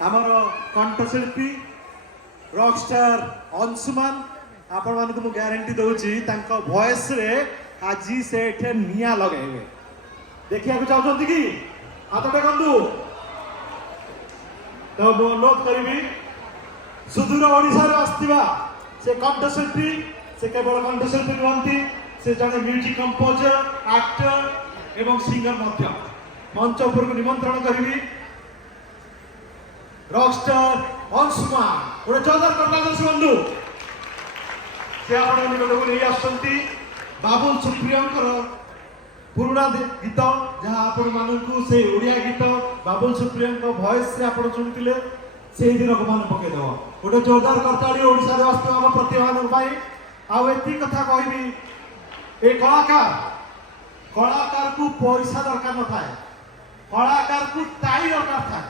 आमर कंठशिल्पी रॉकस्टार अंशुमान आपण मान को ग्यारंटी दूची वॉइस रे आज से निया लगे देखिया चाहते कि हाथ टेकु तो मु अनुरोध करी सुदूर ओडिशार आसथिबा से कंठशिल्पी से केवल कंठशिल्पी नुहति से जड़े म्यूजिक कंपोजर एक्टर एवं सिंगर मंच उपर को निमंत्रण करी रॉकस्टार अंशुमान गोटे जोरदार करला दर्शक बंधु से आपण निकटକୁ नहीं आसती बाबुल सुप्रियंकर पुराना गीत जहाँ आपण मानू से ओडिया गीत बाबुल सुप्रियंक वॉइस से आप शुणुते से दिन को मन पकईद गोटे जोरदार करताड़ी ओडिशा आम प्रतिभा आती कथा कहबी ए कलाकार को पैसा दरकार न था कलाकार को टाई दरकार था।